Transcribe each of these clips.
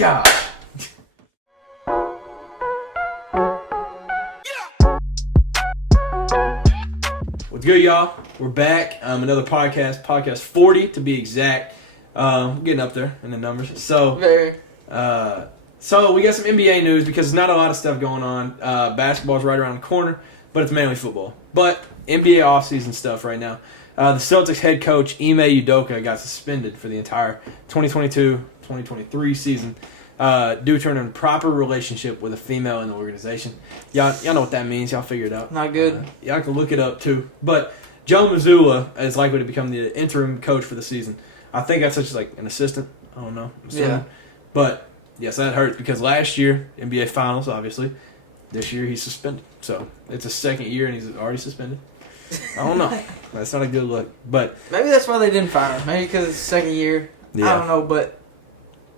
gosh. What's good, y'all? We're back. Another podcast 40 to be exact. We're getting up there in the numbers. So we got some NBA news because there's not a lot of stuff going on. Basketball's right around the corner, but it's mainly football. But NBA offseason stuff right now. The Celtics head coach Ime Udoka got suspended for the entire 2022-2023 season due to an improper relationship with a female in the organization. Y'all know what that means. Y'all figure it out. Not good. Y'all can look it up too. But Joe Mazzulla is likely to become the interim coach for the season. I think that's just like an assistant. I don't know. Yeah. But yes, that hurts because last year, NBA Finals, obviously. This year he's suspended. So it's a second year and he's already suspended. I don't know. That's not a good look. But maybe that's why they didn't fire him. Maybe because it's the second year. Yeah. I don't know, but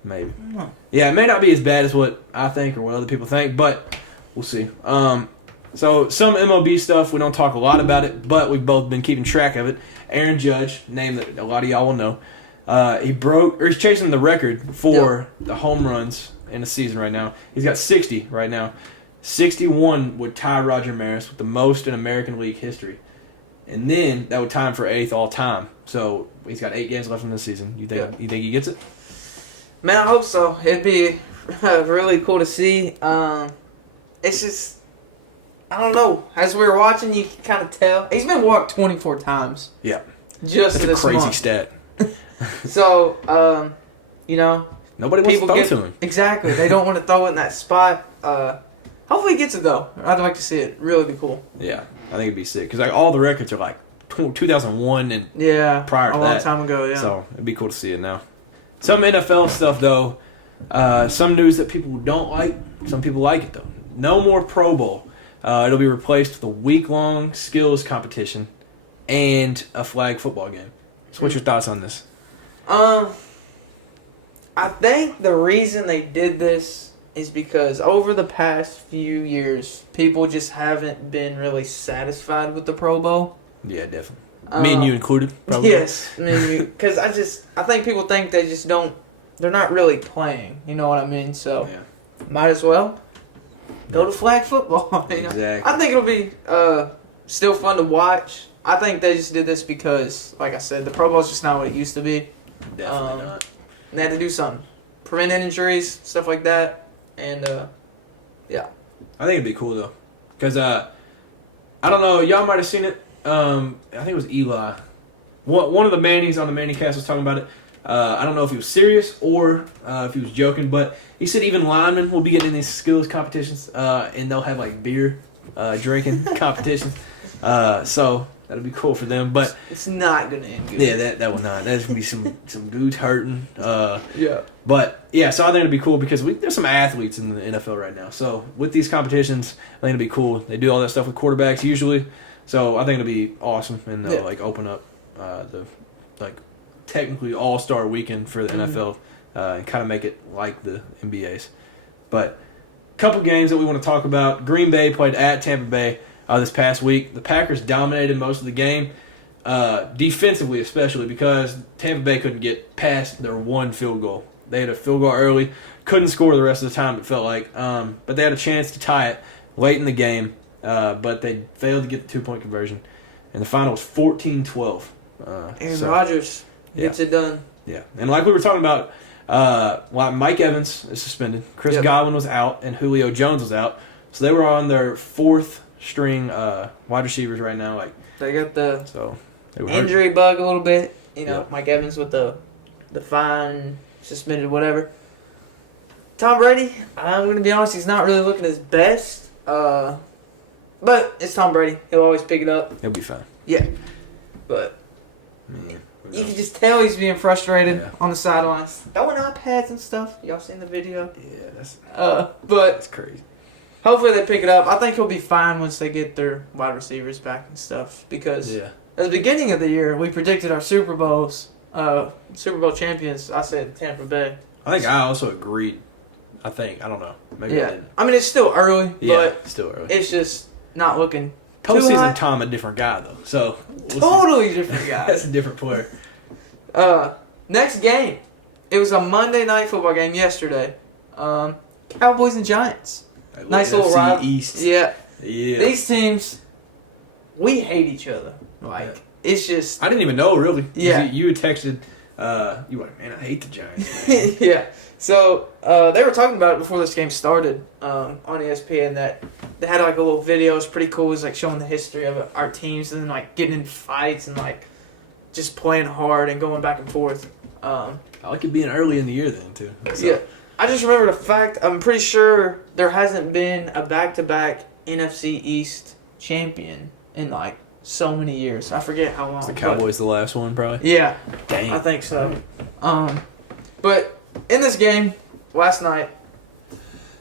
maybe. Yeah, it may not be as bad as what I think or what other people think, but we'll see. So some MLB stuff, we don't talk a lot about it, but we've both been keeping track of it. Aaron Judge, name that a lot of y'all will know. He's chasing the record for the home runs in the season right now. He's got 60 right now. 61 would tie Roger Maris with the most in American League history. And then that would tie him for 8th all time. So he's got 8 games left in the season. You think he gets it? Man, I hope so. It'd be really cool to see. It's just, I don't know. As we were watching, you can kind of tell. He's been walked 24 times. Yeah. Just That's this a crazy month. stat. So, Nobody wants to throw to him. Exactly. They don't want to throw it in that spot. Hopefully he gets it, though. I'd like to see it. Really be cool. Yeah. I think it'd be sick. Because all the records are like 2001 and prior to that. A long time ago, yeah. So it'd be cool to see it now. Some NFL stuff, though. Some news that people don't like. Some people like it, though. No more Pro Bowl. It'll be replaced with a week-long skills competition and a flag football game. So what's your thoughts on this? I think the reason they did this is because over the past few years, people just haven't been really satisfied with the Pro Bowl. Yeah, definitely. Me and you included, probably. Yes, me and you. Because I think people think they just don't, they're not really playing. You know what I mean? So, might as well go to flag football. Exactly. I think it'll be still fun to watch. I think they just did this because, like I said, the Pro Bowl's just not what it used to be. Definitely not. They had to do something. Prevent injuries, stuff like that. And, I think it'd be cool, though. Because, I don't know, y'all might have seen it. I think it was Eli. One of the Mannings on the Manning cast was talking about it. I don't know if he was serious or if he was joking, but he said even linemen will be getting in these skills competitions, and they'll have, like, beer drinking competitions. So that'll be cool for them, but it's not gonna end good. Yeah, that will not. There's gonna be some dudes hurting. But so I think it'll be cool because there's some athletes in the NFL right now. So with these competitions, I think it'll be cool. They do all that stuff with quarterbacks usually, so I think it'll be awesome and they'll like open up the like technically all-star weekend for the NFL and kind of make it like the NBA's. But a couple games that we want to talk about. Green Bay played at Tampa Bay this past week. The Packers dominated most of the game, defensively especially, because Tampa Bay couldn't get past their one field goal. They had a field goal early, couldn't score the rest of the time, it felt like. But they had a chance to tie it late in the game, but they failed to get the 2-point conversion. And the final was 14-12. Aaron Rodgers gets it done. Yeah, and like we were talking about, Mike Evans is suspended, Chris Godwin was out, and Julio Jones was out. So they were on their fourth string wide receivers right now. Like they got the injury bug a little bit. Mike Evans with the fine, suspended, whatever. Tom Brady, I'm going to be honest, he's not really looking his best. But it's Tom Brady. He'll always pick it up. He'll be fine. Yeah. But you can just tell he's being frustrated on the sidelines. Throwing iPads and stuff. Y'all seen the video? Yeah, that's crazy. Hopefully they pick it up. I think he'll be fine once they get their wide receivers back and stuff. Because at the beginning of the year, we predicted our Super Bowl champions. I said Tampa Bay. I think I also agreed. I don't know. Maybe I didn't. I mean, it's still early, but still early. It's just not looking postseason Tom, a different guy, though. So totally different guy. That's a different player. Next game. It was a Monday night football game yesterday. Cowboys and Giants. Nice little rival. East. Yeah. Yeah. These teams, we hate each other. Like, it's just... I didn't even know, really. Yeah. You had texted, you were like, man, I hate the Giants. Man. Yeah. So, they were talking about it before this game started on ESPN that they had, like, a little video. It was pretty cool. It was, like, showing the history of our teams and then, like, getting in fights and, like, just playing hard and going back and forth. I like it being early in the year then, too. So. Yeah. I just remember the fact, I'm pretty sure there hasn't been a back-to-back NFC East champion in, like, so many years. I forget how long. Is the Cowboys the last one, probably? Yeah. Dang. I think so. But in this game, last night,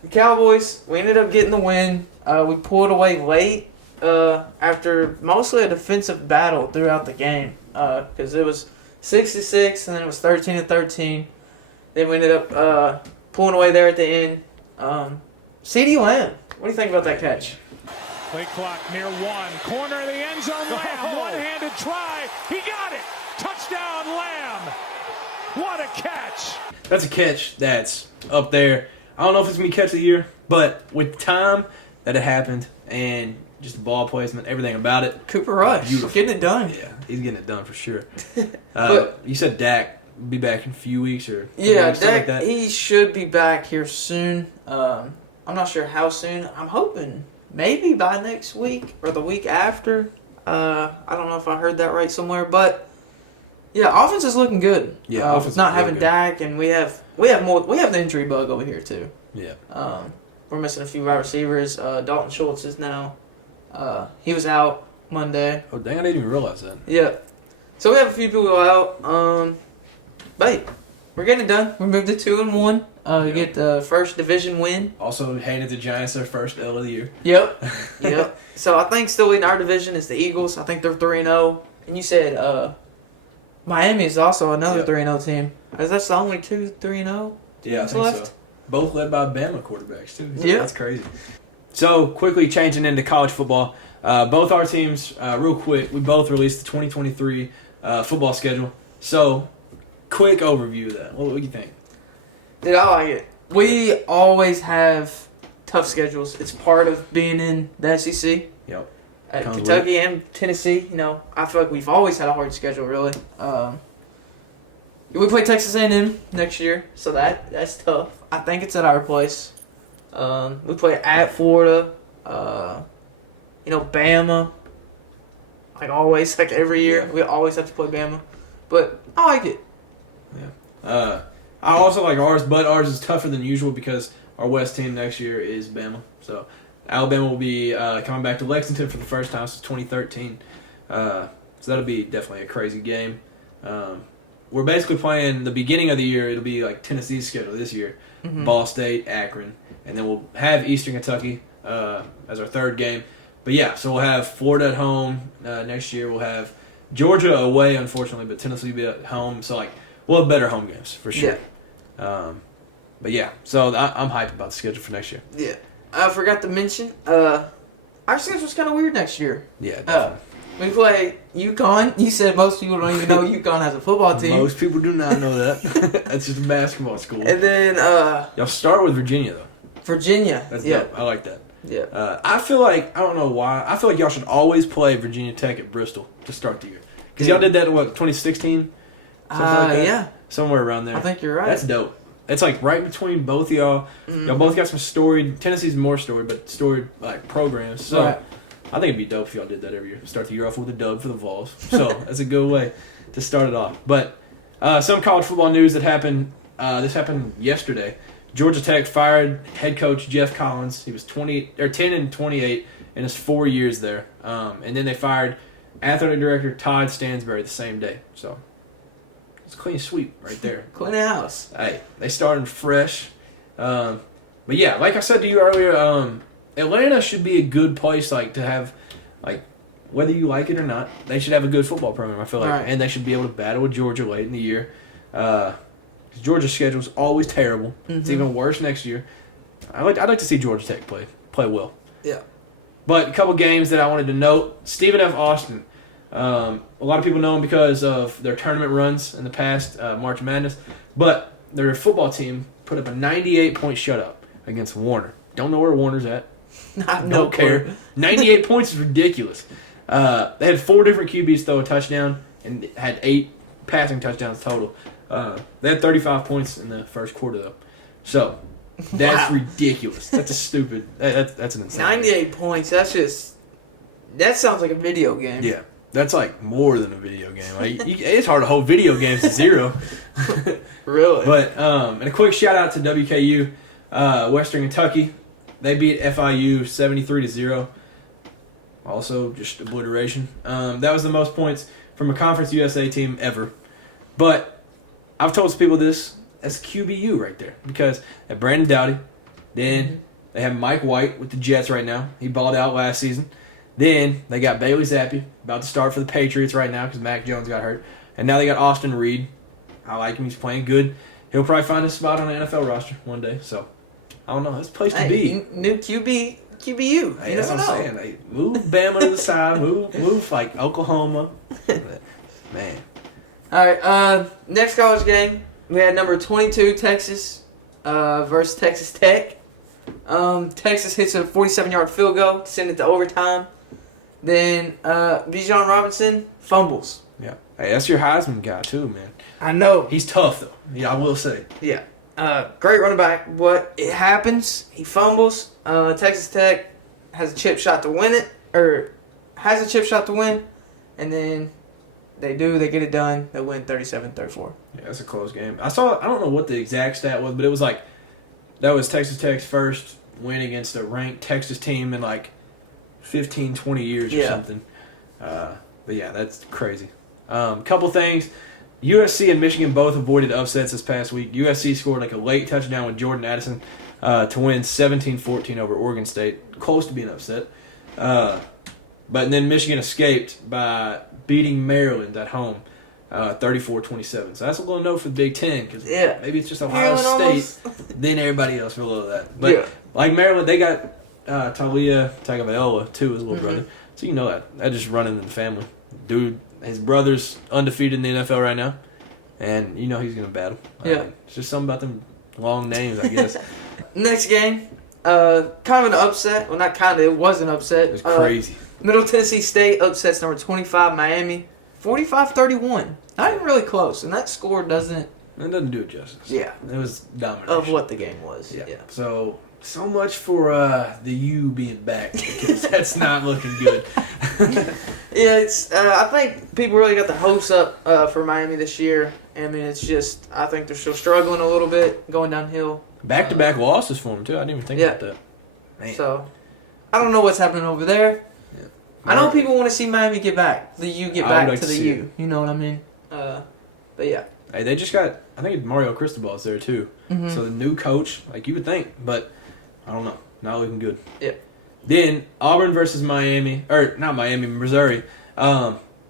the Cowboys, we ended up getting the win. We pulled away late after mostly a defensive battle throughout the game because it was 6-6 and then it was 13-13. Then we ended up pulling away there at the end. CeeDee Lamb, what do you think about that catch? Play clock near one. Corner of the end zone. Lamb, one-handed try. He got it. Touchdown, Lamb. What a catch. That's a catch that's up there. I don't know if it's going to be catch of the year, but with the time that it happened and just the ball placement, everything about it. Cooper Rush. Beautiful. Getting it done. Yeah, he's getting it done for sure. But, you said Dak will be back in a few weeks or yeah, weeks, Dak, like that. he should be back here soon. I'm not sure how soon. I'm hoping maybe by next week or the week after. I don't know if I heard that right somewhere, but yeah, offense is looking good. Yeah, offense not is having good. Dak, and we have the injury bug over here too. Yeah. We're missing a few wide receivers. Dalton Schultz is now. He was out Monday. Oh dang! I didn't even realize that. Yeah. So we have a few people out. But we're getting it done. We moved to 2-1. We get the first division win. Also handed the Giants their first L of the year. Yep. Yep. So I think still in our division is the Eagles. I think they're 3-0. And you said Miami is also another 3-0 team. Is that the only 2 3-0? Yeah, I think left? so. Both led by Bama quarterbacks too. Yeah. That's crazy. So quickly changing into college football. Both our teams, real quick, we both released the 2023 football schedule. So quick overview of that. What do you think? Dude, I like it. We always have tough schedules. It's part of being in the SEC. Yep. At Kentucky and Tennessee, I feel like we've always had a hard schedule, really. We play Texas A&M next year, so that's tough. I think it's at our place. We play at Florida. Bama. Like always, like every year, we always have to play Bama. But I like it. Yeah. I also like ours, but ours is tougher than usual because our West team next year is Bama. So Alabama will be coming back to Lexington for the first time since 2013. So that'll be definitely a crazy game. We're basically playing the beginning of the year. It'll be like Tennessee's schedule this year. Mm-hmm. Ball State, Akron. And then we'll have Eastern Kentucky as our third game. But yeah, so we'll have Florida at home next year. We'll have Georgia away, unfortunately, but Tennessee will be at home. So we'll have better home games for sure. Yeah. But yeah, so I'm hyped about the schedule for next year. Yeah. I forgot to mention, our schedule's kind of weird next year. Yeah, definitely. We play UConn. You said most people don't even know UConn has a football team. Most people do not know that. That's just a basketball school. And then y'all start with Virginia though. Virginia. That's dope. I like that. Yeah. I feel like, I don't know why, I feel like y'all should always play Virginia Tech at Bristol to start the year. Because y'all did that in 2016? Something like that? Yeah. Somewhere around there. I think you're right. That's dope. It's like right between both of y'all. Mm-hmm. Y'all both got some storied, Tennessee's more storied, but storied like programs. So right. I think it'd be dope if y'all did that every year. Start the year off with a dub for the Vols. So that's a good way to start it off. But some college football news that happened, this happened yesterday. Georgia Tech fired head coach Jeff Collins. He was 10-28 in his 4 years there. And then they fired athletic director Todd Stansbury the same day. So it's a clean sweep right there. Clean house. Hey, they started fresh. But yeah, like I said to you earlier, Atlanta should be a good place to have, whether you like it or not, they should have a good football program, I feel like. Right. And they should be able to battle with Georgia late in the year. Georgia's schedule is always terrible. Mm-hmm. It's even worse next year. I'd like to see Georgia Tech play well. Yeah. But a couple games that I wanted to note. Stephen F. Austin. A lot of people know him because of their tournament runs in the past, March Madness. But their football team put up a 98-point shutout against Warner. Don't know where Warner's at. Don't care. 98 points is ridiculous. They had 4 different QBs throw a touchdown and had 8 passing touchdowns total. They had 35 points in the first quarter, though. So, that's ridiculous. That's a stupid... That's an insane 98 points. That sounds like a video game. Yeah. That's like more than a video game. Like, it's hard to hold video games to 0. Really? But, and a quick shout out to WKU, Western Kentucky. They beat FIU 73-0. Also, just obliteration. That was the most points from a Conference USA team ever. But I've told some people this as QBU right there. Because at Brandon Doughty, then they have Mike White with the Jets right now. He balled out last season. Then they got Bailey Zappi, about to start for the Patriots right now because Mac Jones got hurt. And now they got Austin Reed. I like him. He's playing good. He'll probably find his spot on the NFL roster one day. So, I don't know. That's a place to be. New QBU. Hey, that's what I'm saying. Like, move Bama to the side. Move like Oklahoma. Man. All right. Next college game, we had number 22 Texas versus Texas Tech. Texas hits a 47-yard field goal to send it to overtime. Then Bijan Robinson fumbles. Yeah. Hey, that's your Heisman guy too, man. I know. He's tough though. Yeah, I will say. Yeah. Great running back, but it happens. He fumbles. Texas Tech has a chip shot to win it, and then they get it done. They win 37-34. Yeah, that's a close game. I don't know what the exact stat was, but it was like that was Texas Tech's first win against a ranked Texas team in like 15, 20 years or something. But yeah, that's crazy. Couple things. USC and Michigan both avoided upsets this past week. USC scored like a late touchdown with Jordan Addison to win 17-14 over Oregon State. Close to being upset. But then Michigan escaped by beating Maryland at home 34-27. So that's a little note for the Big Ten because maybe it's just Ohio State. Then everybody else below that. But like Maryland, they got Talia Tagovailoa too, his little brother. So you know that just running in the family. Dude, his brother's undefeated in the NFL right now, and you know he's going to battle. It's just something about them long names, I guess. Next game, kind of an upset. Well, not kind of. It was an upset. It was crazy. Middle Tennessee State upsets number 25 Miami, 45-31. Not even really close, and that score doesn't do it justice. Yeah, it was domination of what the game was. Yeah. So much for the U being back because that's not looking good. It's. I think people really got the hopes up for Miami this year. I mean, it's just I think they're still struggling a little bit, going downhill. Back-to-back losses for them too. I didn't even think about that. Man. So, I don't know what's happening over there. Yeah. I know people want to see Miami get back. The U get back to the U. You know what I mean? But yeah. Hey, they just got. I think Mario Cristobal is there too. So the new coach, like you would think, but I don't know. Not looking good. Yeah. Then Auburn versus Miami, or not Miami, Missouri.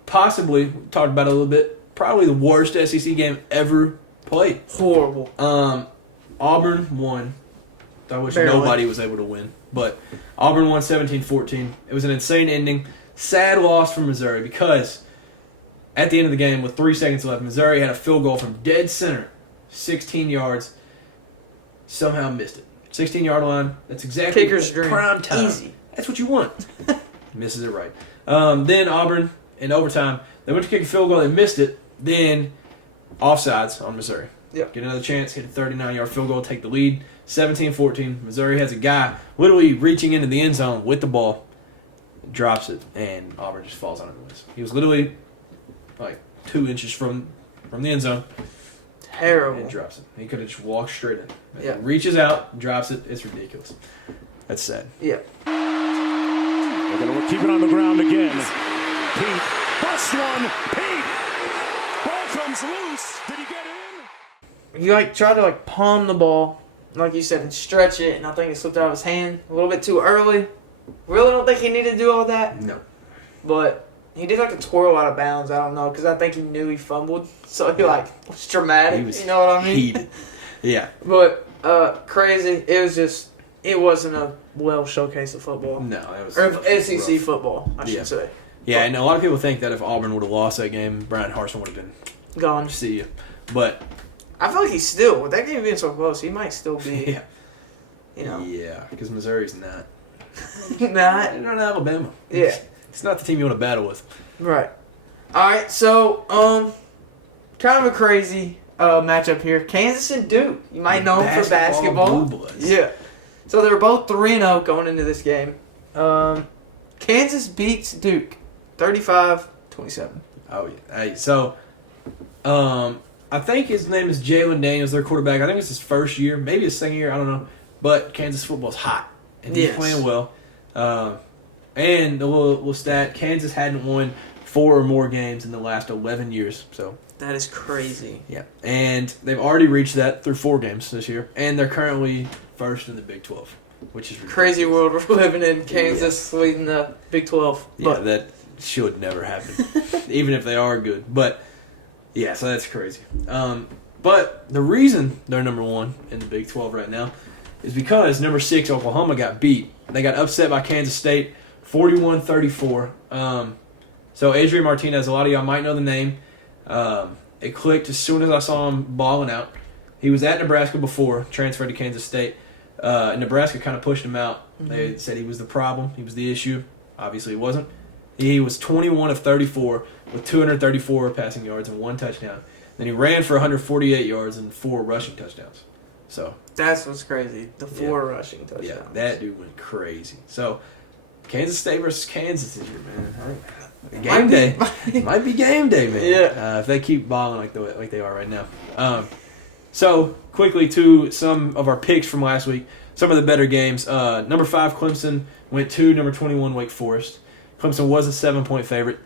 Possibly talked about it a little bit. Probably the worst SEC game ever played. Horrible. Auburn won. I wish nobody was able to win, but Auburn won 17-14. It was an insane ending. Sad loss for Missouri because at the end of the game, with 3 seconds left, Missouri had a field goal from dead center, 16 yards. Somehow missed it. 16-yard line. That's exactly Kicker's dream. Prime time. Easy. That's what you want. Misses it right. Then Auburn, in overtime, they went to kick a field goal. They missed it. Then offsides on Missouri. Yep. Get another chance, hit a 39-yard field goal, take the lead. 17-14. Missouri has a guy literally reaching into the end zone with the ball. Drops it, and Auburn just falls on it and wins. He was literally like 2 inches from the end zone. Terrible. And drops it. He could have just walked straight in. Yeah. Reaches out, drops it. It's ridiculous. That's sad. Yeah. They're going to keep it on the ground again. Pete, bust one. Pete, ball comes loose. Did he get in? You try to palm the ball, like you said, and stretch it, and I think it slipped out of his hand a little bit too early. Really don't think he needed to do all that. No. But he did a twirl out of bounds. I don't know, because I think he knew he fumbled. So he was dramatic. He was, you know what I mean? Heated. Yeah. But crazy. It wasn't a well showcase of football. No, it was. Or SEC football, I should say. Yeah, and a lot of people think that if Auburn would have lost that game, Brian Harsin would have been gone. See you. But I feel like he's still, with that game being so close, he might still be. Yeah. You know. Yeah, because Missouri's not. Not. They're not Alabama. Yeah. It's not the team you want to battle with. Right. All right, so kind of a crazy matchup here. Kansas and Duke. You might know them for basketball. Blue Bloods. Yeah. So they were both 3-0 going into this game. Kansas beats Duke 35-27. Oh, yeah. Hey, so I think his name is Jalen Daniels, their quarterback. I think it's his first year, maybe his second year, I don't know. But Kansas football's hot, and he's playing well. And the little stat, Kansas hadn't won 4 or more games in the last 11 years. So that is crazy. Yeah, and they've already reached that through 4 games this year, and they're currently first in the Big 12, which is ridiculous. Crazy world we're living in. Kansas leading the Big 12. Yeah, that should never happen, even if they are good. But yeah, so that's crazy. But the reason they're number 1 in the Big 12 right now is because number 6 Oklahoma got beat. They got upset by Kansas State, 41-34. So Adrian Martinez, a lot of y'all might know the name. It clicked as soon as I saw him balling out. He was at Nebraska before, transferred to Kansas State. Nebraska kind of pushed him out. Mm-hmm. They said he was the problem. He was the issue. Obviously, he wasn't. He was 21 of 34 with 234 passing yards and 1 touchdown. Then he ran for 148 yards and 4 rushing touchdowns. So that's what's crazy. The 4 rushing touchdowns. Yeah, that dude went crazy. So Kansas State versus Kansas this year, man. Game day. Might be game day, man. Yeah. If they keep balling like they are right now. So quickly to some of our picks from last week. Some of the better games. Number 5 Clemson went to number 21 Wake Forest. Clemson was a 7-point favorite.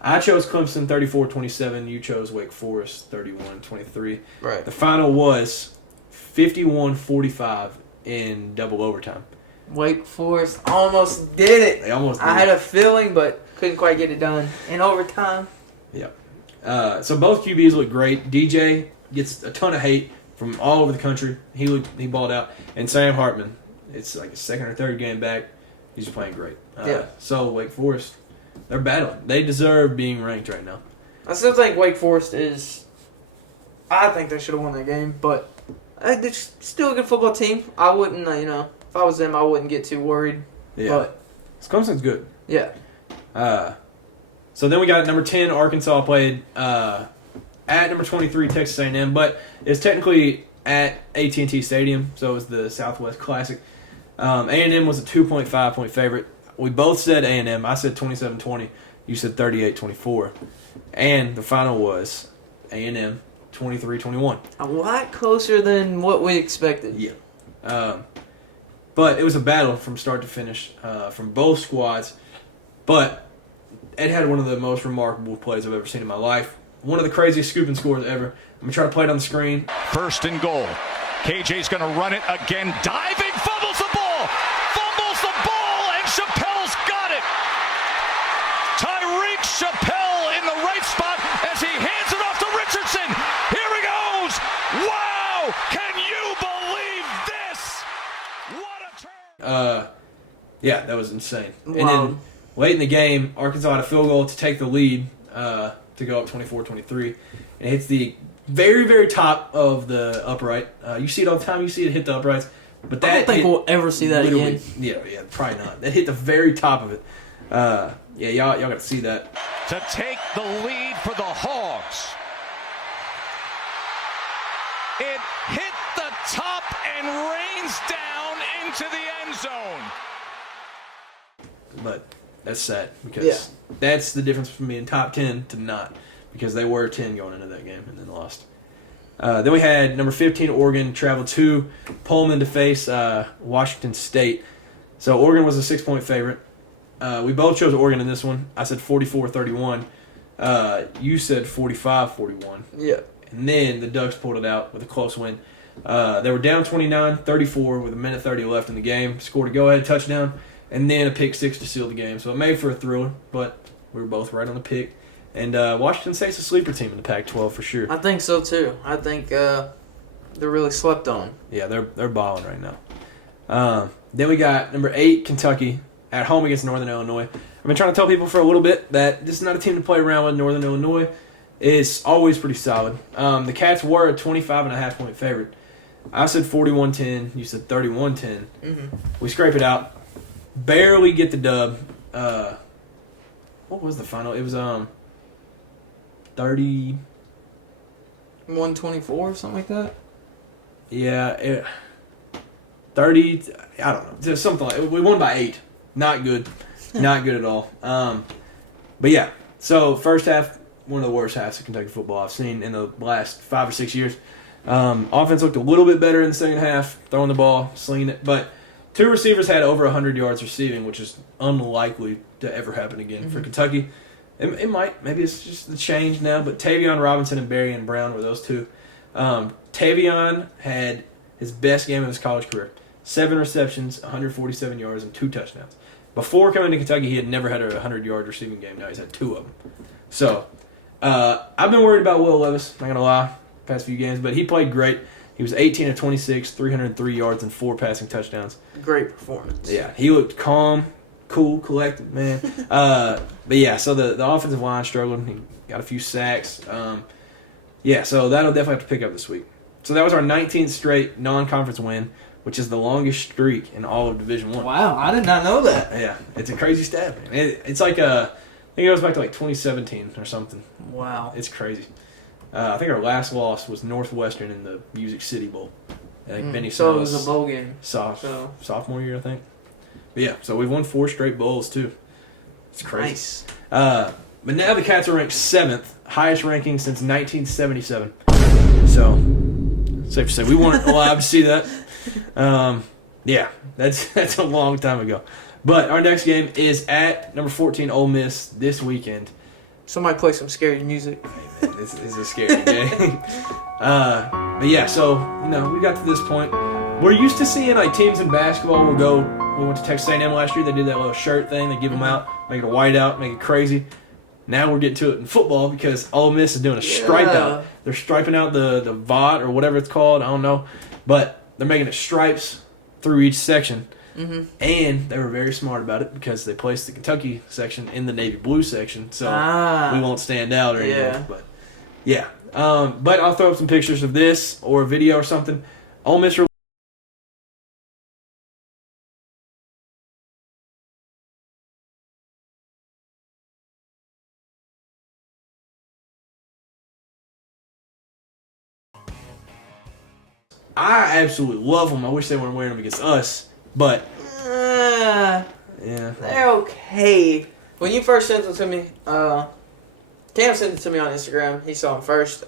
I chose Clemson 34-27. You chose Wake Forest 31-23. Right. The final was 51-45 in double overtime. Wake Forest almost did it. They almost did. I had a feeling, but couldn't quite get it done in overtime. Yeah. So both QBs look great. DJ gets a ton of hate from all over the country. He balled out. And Sam Hartman, it's like his second or third game back. He's playing great. So Wake Forest, they're battling. They deserve being ranked right now. I still think Wake Forest is. I think they should have won that game, but they're still a good football team. I wouldn't, if I was them, I wouldn't get too worried. Yeah. But Clemson's good. Yeah. So then we got number 10 Arkansas played at number 23 Texas A&M, but it's technically at AT&T Stadium, so it was the Southwest Classic. A&M was a 2.5-point favorite. We both said A&M. I said 27-20. You said 38-24. And the final was A&M 23-21. A lot closer than what we expected. Yeah. But it was a battle from start to finish from both squads. But Ed had one of the most remarkable plays I've ever seen in my life. One of the craziest scoop and scores ever. I'm going to try to play it on the screen. First and goal. KJ's going to run it again. Diving, fumbles the ball. Fumbles the ball, and Chappelle's got it. Tyreek Chappelle in the right spot as he hands it off to Richardson. Here he goes. Wow! Can you believe this? What a turn. Yeah, that was insane. Wow. And then late in the game, Arkansas had a field goal to take the lead to go up 24-23. It hits the very, very top of the upright. You see it all the time. You see it hit the uprights. But that I don't think we'll ever see that again. Yeah, probably not. That hit the very top of it. Y'all got to see that. To take the lead for the Hogs. It hit the top and rains down into the end zone. But that's sad because that's the difference from being top 10 to not, because they were 10 going into that game and then lost. Then we had number 15 Oregon travel to Pullman to face Washington State. So Oregon was a 6-point favorite. We both chose Oregon in this one. I said 44-31. You said 45-41. Yeah. And then the Ducks pulled it out with a close win. They were down 29-34 with 1:30 left in the game. Scored a go-ahead touchdown and then a pick six to seal the game. So it made for a thriller, but we were both right on the pick. And Washington State's a sleeper team in the Pac-12 for sure. I think so too. I think they're really slept on. Yeah, they're balling right now. Then we got number 8 Kentucky at home against Northern Illinois. I've been trying to tell people for a little bit that this is not a team to play around with. Northern Illinois, is always pretty solid. The Cats were a 25.5 point favorite. I said 41-10. You said 31-10. Mm-hmm. We scrape it out. Barely get the dub. What was the final? It was 30. 124 or something like that. Yeah, 30. I don't know. Just something like. We won by 8. Not good. Not good at all. But yeah. So first half, one of the worst halves of Kentucky football I've seen in the last 5 or 6 years. Offense looked a little bit better in the second half, throwing the ball, slinging it. But 2 receivers had over 100 yards receiving, which is unlikely to ever happen again for Kentucky. It might. Maybe it's just the change now. But Tavion Robinson and Barry Brown were those two. Tavion had his best game of his college career. 7 receptions, 147 yards, and 2 touchdowns. Before coming to Kentucky, he had never had a 100-yard receiving game. Now he's had 2 of them. So, I've been worried about Will Levis, not going to lie, past few games, but he played great. He was 18 of 26, 303 yards, and 4 passing touchdowns. Great performance. Yeah, he looked calm, cool, collected, man. But yeah, so the offensive line struggled. He got a few sacks. Yeah, so that'll definitely have to pick up this week. So that was our 19th straight non-conference win, which is the longest streak in all of Division I. Wow, I did not know that. Yeah, it's a crazy stat, man. It's like I think it goes back to like 2017 or something. Wow. It's crazy. I think our last loss was Northwestern in the Music City Bowl. Benny so it was a bowl game. Sophomore year, I think. But yeah, so we've won 4 straight bowls, too. It's crazy. Nice. But now the Cats are ranked 7th, highest ranking since 1977. So, safe to say, we weren't alive to see that. Yeah, that's a long time ago. But our next game is at number 14 Ole Miss this weekend. Somebody play some scary music. Hey man, this is a scary game. But yeah, so we got to this point. We're used to seeing like teams in basketball will go. We went to Texas A&M last year. They did that little shirt thing. They give them out, make it a white out, make it crazy. Now we're getting to it in football because Ole Miss is doing a stripe out. They're striping out the VOT or whatever it's called. I don't know, but they're making it stripes through each section. Mm-hmm. And they were very smart about it because they placed the Kentucky section in the navy blue section, so we won't stand out or anything. But yeah, but I'll throw up some pictures of this or a video or something. Ole Miss. I absolutely love them. I wish they weren't wearing them against us, but yeah, they're okay. When you first sent them to me, Cam sent it to me on Instagram. He saw them first. He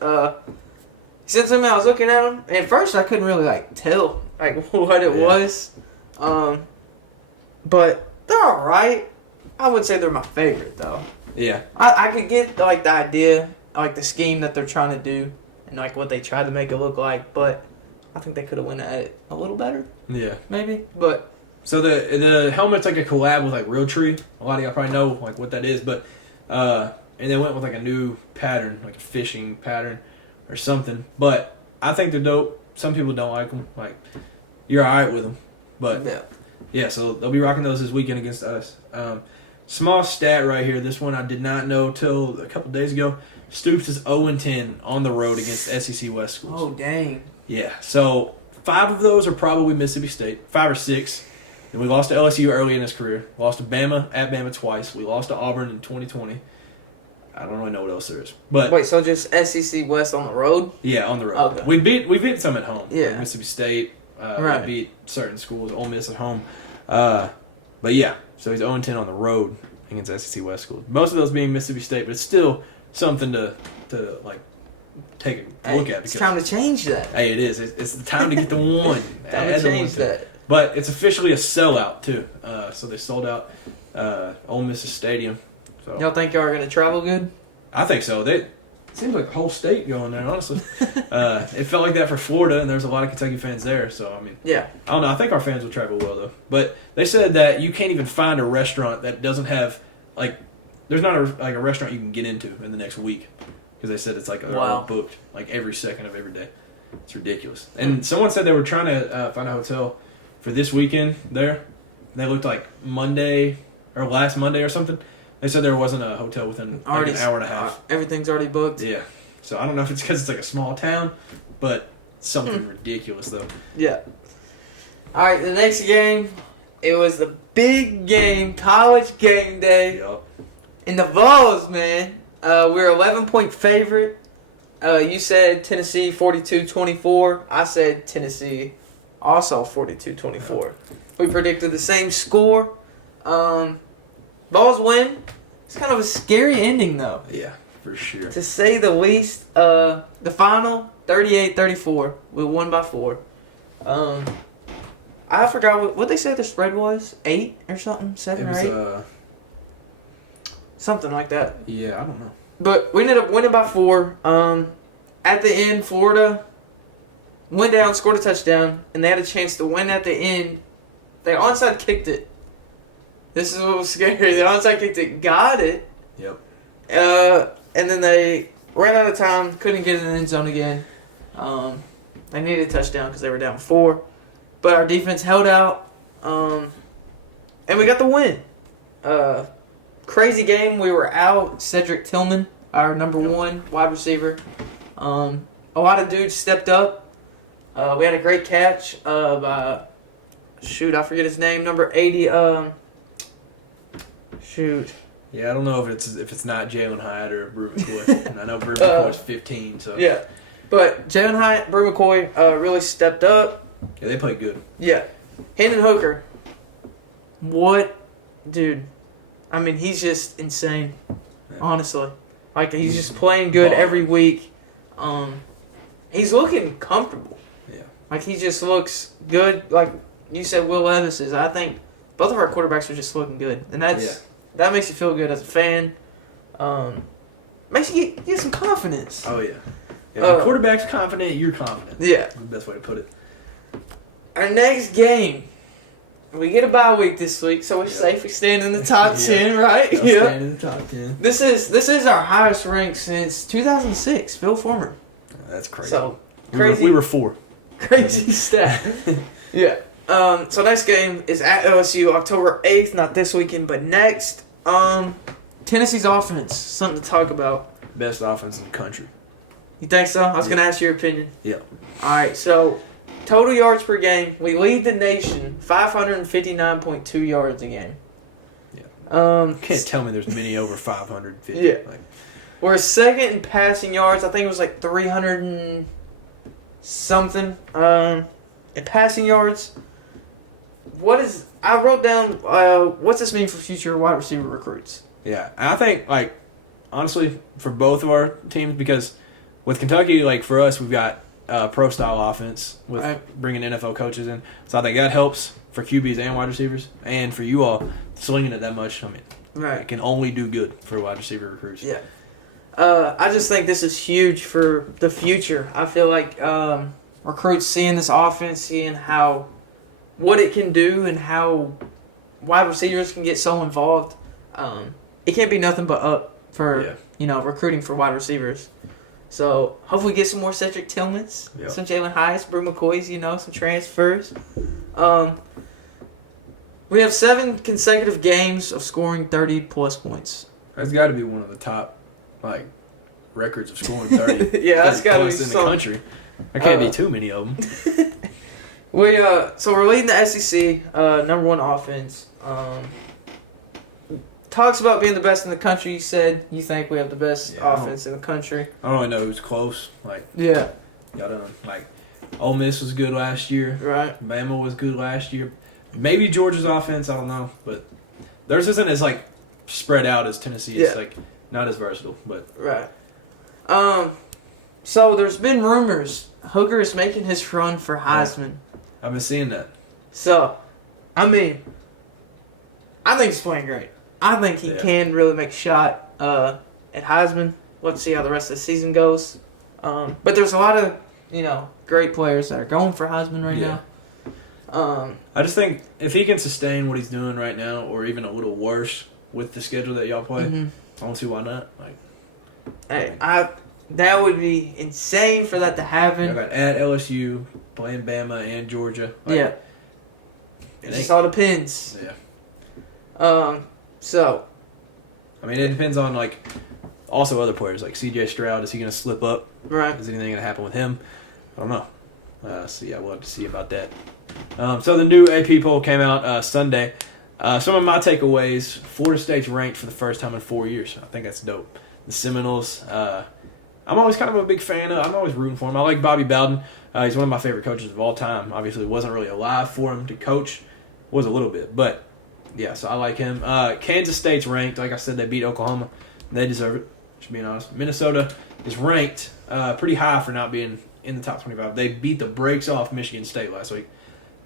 sent it to me. I was looking at them, and at first I couldn't really tell what it was. But they're all right. I wouldn't say they're my favorite though. Yeah, I could get the idea, the scheme that they're trying to do, and what they tried to make it look like, but I think they could have went at it a little better. Yeah. Maybe. But so the helmet's like a collab with Realtree. A lot of y'all probably know what that is, but and they went with a new pattern, like a fishing pattern or something. But I think they're dope. Some people don't like them. You're alright with them. But yeah, so they'll be rocking those this weekend against us. Small stat right here. This one I did not know till a couple days ago. Stoops is 0-10 on the road against SEC West schools. Oh, dang. Yeah, so 5 of those are probably Mississippi State, 5 or 6. And we lost to LSU early in his career. Lost to Bama at Bama twice. We lost to Auburn in 2020. I don't really know what else there is. But wait, so just SEC West on the road? Yeah, on the road. Okay. We beat some at home. Yeah, Mississippi State. We beat certain schools. Ole Miss at home. But yeah, so he's 0-10 on the road against SEC West schools. Most of those being Mississippi State, but it's still something to take a look at. It's time to change that. Hey, it is. It's the time to get the one. Time to change that. But it's officially a sellout, too. So they sold out Ole Miss's stadium. So y'all think y'all are going to travel good? I think so. It seems like the whole state going there, honestly. It felt like that for Florida, and there's a lot of Kentucky fans there. So, I mean, I don't know. I think our fans will travel well, though. But they said that you can't even find a restaurant that doesn't have, there's not a restaurant you can get into in the next week. Because they said it's all booked, every second of every day. It's ridiculous. And someone said they were trying to find a hotel for this weekend there. They looked like Monday or last Monday or something. They said there wasn't a hotel within like an hour and a half. Everything's already booked. Yeah. So I don't know if it's because it's like a small town, but something ridiculous though. Yeah. All right, the next game, it was the big game, college game day. Yep. In the Vols, man. We're 11-point favorite. You said Tennessee 42-24. I said Tennessee also 42-24. We predicted the same score. Vols win. It's kind of a scary ending, though. Yeah, for sure. To say the least. The final, 38-34. We won by 4. I forgot what they said the spread was. 8 or something? 7 or 8? Something like that. Yeah, I don't know. But we ended up winning by 4. At the end, Florida went down, scored a touchdown, and they had a chance to win at the end. They onside kicked it. This is what was scary. They onside kicked it, got it. Yep. And then they ran out of time, couldn't get in the end zone again. They needed a touchdown because they were down 4. But our defense held out, and we got the win. Crazy game. We were out. Cedric Tillman, our number 1 wide receiver. A lot of dudes stepped up. We had a great catch of, I forget his name, number 80. Yeah, I don't know if it's not Jalen Hyatt or Brew McCoy. And I know Brew McCoy's 15, so. Yeah. But Jalen Hyatt, Brew McCoy really stepped up. Yeah, they played good. Yeah. Hendon Hooker. What? Dude. I mean, he's just insane. Yeah. Honestly. Like, he's just playing good every week. He's looking comfortable. Yeah. Like, he just looks good. Like you said, Will Levis is. I think both of our quarterbacks are just looking good. And that makes you feel good as a fan. Makes you get some confidence. Oh, yeah. If the quarterback's confident, you're confident. Yeah. That's the best way to put it. Our next game, we get a bye week this week, so we're safe. We stand in the top 10, right? Yeah. Stand in the top 10. This is our highest rank since 2006. Phil Former. That's crazy. So crazy. We were 4. Crazy stat. Yeah. So next game is at LSU, October 8th. Not this weekend, but next. Tennessee's offense, something to talk about. Best offense in the country. You think so? I was gonna ask your opinion. Yeah. All right. So total yards per game, we lead the nation, 559.2 yards a game. Yeah. You can't tell me there's many over 550. Yeah. We're second in passing yards. I think it was like 300 and something in passing yards. I wrote down, what's this mean for future wide receiver recruits? Yeah. And I think, like, honestly, for both of our teams, because with Kentucky, like, for us, we've got pro-style offense with bringing NFL coaches in. So I think that helps for QBs and wide receivers. And for you all, slinging it that much, I mean, it can only do good for wide receiver recruits. Yeah. I just think this is huge for the future. I feel like recruits seeing this offense, seeing what it can do and how wide receivers can get so involved, it can't be nothing but up for recruiting for wide receivers. So hopefully get some more Cedric Tillmans, some Jalen Hyatts, Brew McCoys, some transfers. We have 7 consecutive games of scoring 30-plus points. That's got to be one of the top records of scoring 30. Yeah, that's got to be in the country. There can't be too many of them. So we're leading the SEC, number 1 offense. Talks about being the best in the country. You said you think we have the best offense in the country. I don't really know who's close. Y'all done. Ole Miss was good last year. Right. Bama was good last year. Maybe Georgia's offense, I don't know, but theirs isn't as spread out as Tennessee. It's not as versatile, but right. So there's been rumors Hooker is making his run for Heisman. I've been seeing that. So, I think he's playing great. I think he can really make a shot at Heisman. Let's see how the rest of the season goes. But there's a lot of great players that are going for Heisman right now. I just think if he can sustain what he's doing right now, or even a little worse with the schedule that y'all play, I don't see why not. That would be insane for that to happen. I got at LSU, playing Bama and Georgia. It just all depends. Yeah. So I mean, it depends on, like, also other players. Like C.J. Stroud, is he going to slip up? Right. Is anything going to happen with him? I don't know. So, yeah, we'll have to see about that. So the new AP poll came out Sunday. Some of my takeaways, Florida State's ranked for the first time in 4 years. I think that's dope. The Seminoles, I'm always kind of a big fan of. I'm always rooting for him. I like Bobby Bowden. He's one of my favorite coaches of all time. Obviously, wasn't really alive for him to coach. Was a little bit. But, yeah, so I like him. Kansas State's ranked. Like I said, they beat Oklahoma. They deserve it, just being honest. Minnesota is ranked pretty high for not being in the top 25. They beat the brakes off Michigan State last week.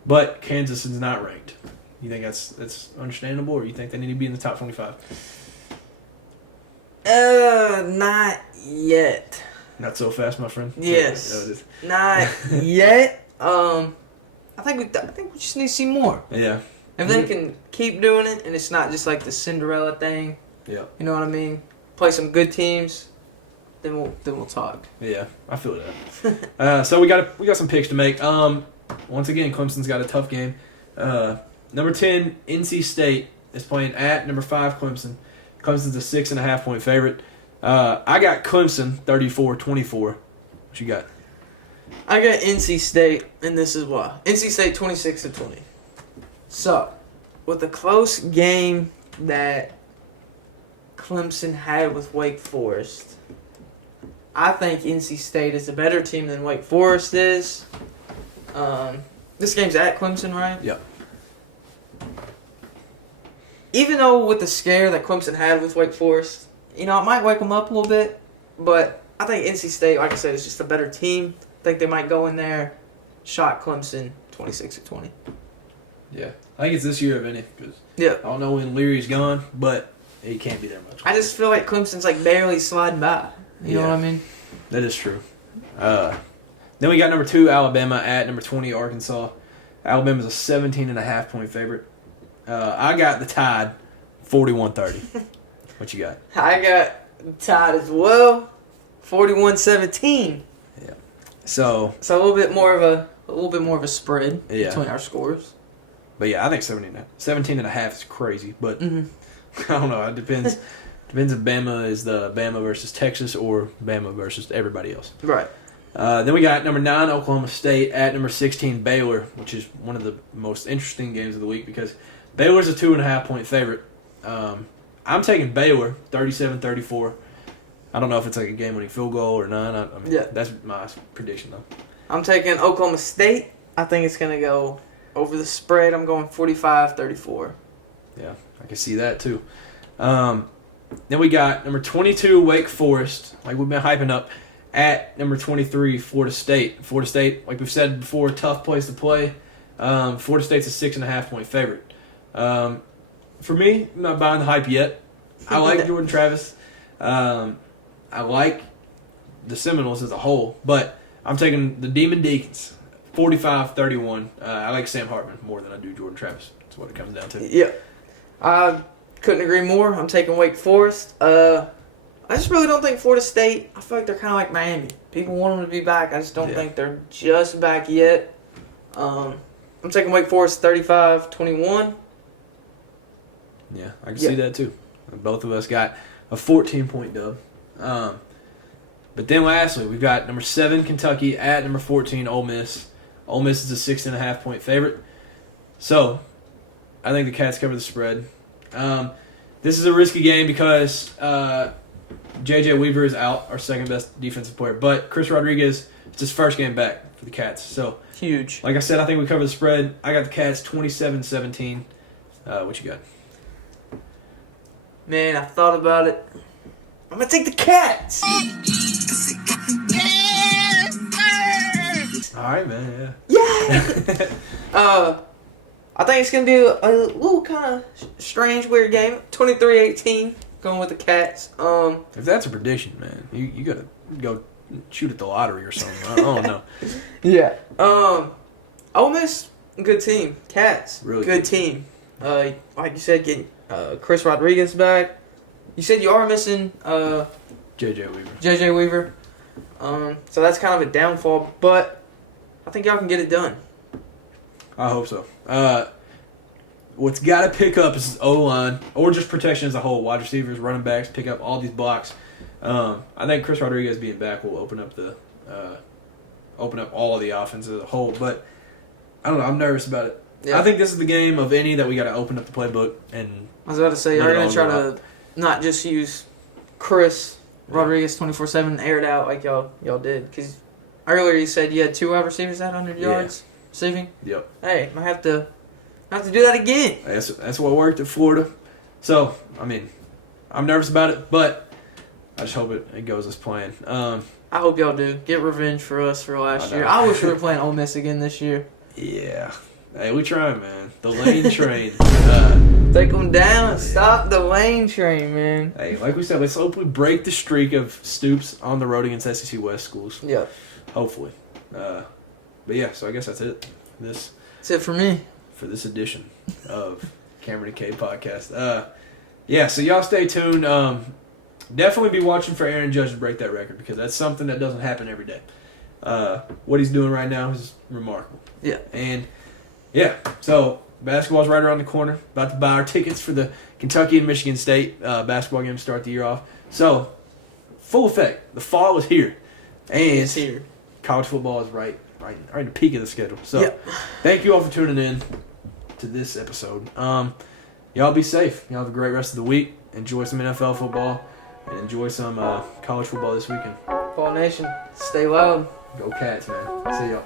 But Kansas is not ranked. You think that's understandable, or you think they need to be in the top 25? Not yet. Not so fast, my friend. Yes. Not yet. I think we just need to see more. Yeah. If they can keep doing it, and it's not just like the Cinderella thing. Yeah. You know what I mean? Play some good teams, then we'll talk. Yeah, I feel that. So we got some picks to make. Once again, Clemson's got a tough game. Number 10, NC State is playing at number 5, Clemson. Clemson's a 6.5 point favorite. I got Clemson 34-24. What you got? I got NC State, and this is why. NC State 26-20. So, with the close game that Clemson had with Wake Forest, I think NC State is a better team than Wake Forest is. This game's at Clemson, right? Yep. Even though with the scare that Clemson had with Wake Forest, it might wake them up a little bit. But I think NC State, like I said, is just a better team. I think they might go in there, shot Clemson 26-20. Yeah. I think it's this year of any. Cause yeah. I don't know when Leary's gone, but he can't be there much. I just feel like Clemson's like barely sliding by. You know what I mean? That is true. Then we got number 2, Alabama, at number 20, Arkansas. Alabama's a 17.5 point favorite. I got the Tide, 41-30. What you got? I got Tide as well, 41-17. Yeah. So a little bit more of a spread between our scores. But yeah, I think 17.5 is crazy. But I don't know. It depends. Depends if Bama is the Bama versus Texas or Bama versus everybody else. Right. Then we got number 9, Oklahoma State, at number 16, Baylor, which is one of the most interesting games of the week because Baylor's a 2.5 point favorite. I'm taking Baylor, 37-34. I don't know if it's like a game-winning field goal or not. I mean, that's my prediction, though. I'm taking Oklahoma State. I think it's going to go over the spread. I'm going 45-34. Yeah, I can see that, too. Then we got number 22, Wake Forest, like we've been hyping up, at number 23, Florida State. Florida State, like we've said before, tough place to play. Florida State's a 6.5 point favorite. For me, I'm not buying the hype yet. I like Jordan Travis. I like the Seminoles as a whole, but I'm taking the Demon Deacons, 45-31. I like Sam Hartman more than I do Jordan Travis. That's what it comes down to. Yeah. I couldn't agree more. I'm taking Wake Forest. I just really don't think Florida State, I feel like they're kind of like Miami. People want them to be back. I just don't think they're just back yet. I'm taking Wake Forest 35-21. Yeah, I can see that too. Both of us got a 14-point dub. But then lastly, we've got number 7, Kentucky, at number 14, Ole Miss. Ole Miss is a 6.5 point favorite. So, I think the Cats cover the spread. This is a risky game because J.J. Weaver is out, our second best defensive player. But Chris Rodriguez, it's his first game back for the Cats. So huge. Like I said, I think we cover the spread. I got the Cats 27-17. What you got? Man, I thought about it. I'm going to take the Cats. All right, man. Yeah. I think it's going to be a little kind of strange, weird game. 23-18, going with the Cats. If that's a prediction, man, you got to go shoot at the lottery or something. I don't know. Yeah. Ole Miss, good team. Cats, really good team. Like you said, getting Chris Rodriguez back. You said you are missing J.J. Weaver. So that's kind of a downfall, but I think y'all can get it done. I hope so. what's got to pick up is O-line or just protection as a whole. Wide receivers, running backs, pick up all these blocks. I think Chris Rodriguez being back will open up all of the offense as a whole. But I don't know. I'm nervous about it. Yeah. I think this is the game of any that we got to open up the playbook. And I was about to say, you're going to try to not just use Chris Rodriguez 24/7 air it out like y'all did. Because earlier you said you had 2 wide receivers at 100 yards receiving. Yep. Hey, I have to do that again. That's what worked at Florida. So, I mean, I'm nervous about it, but I just hope it goes as planned. I hope y'all do. Get revenge for us for last year. I wish we were playing Ole Miss again this year. Yeah. Hey, we trying, man. The lane train. Take them down. Stop the lane train, man. Hey, like we said, let's hope we break the streak of Stoops on the road against SEC West schools. Yeah. Hopefully. But yeah, so I guess that's it. That's it for me. For this edition of Cameron and Cade podcast. Yeah, so y'all stay tuned. Definitely be watching for Aaron Judge to break that record because that's something that doesn't happen every day. What he's doing right now is remarkable. Yeah. And yeah, so basketball's right around the corner. About to buy our tickets for the Kentucky and Michigan State basketball game to start the year off. So, full effect. The fall is here. And it's here. College football is right in the peak of the schedule. So, Thank you all for tuning in to this episode. Y'all be safe. Y'all have a great rest of the week. Enjoy some NFL football and enjoy some college football this weekend. Ball Nation, stay loud. Go Cats, man. See y'all.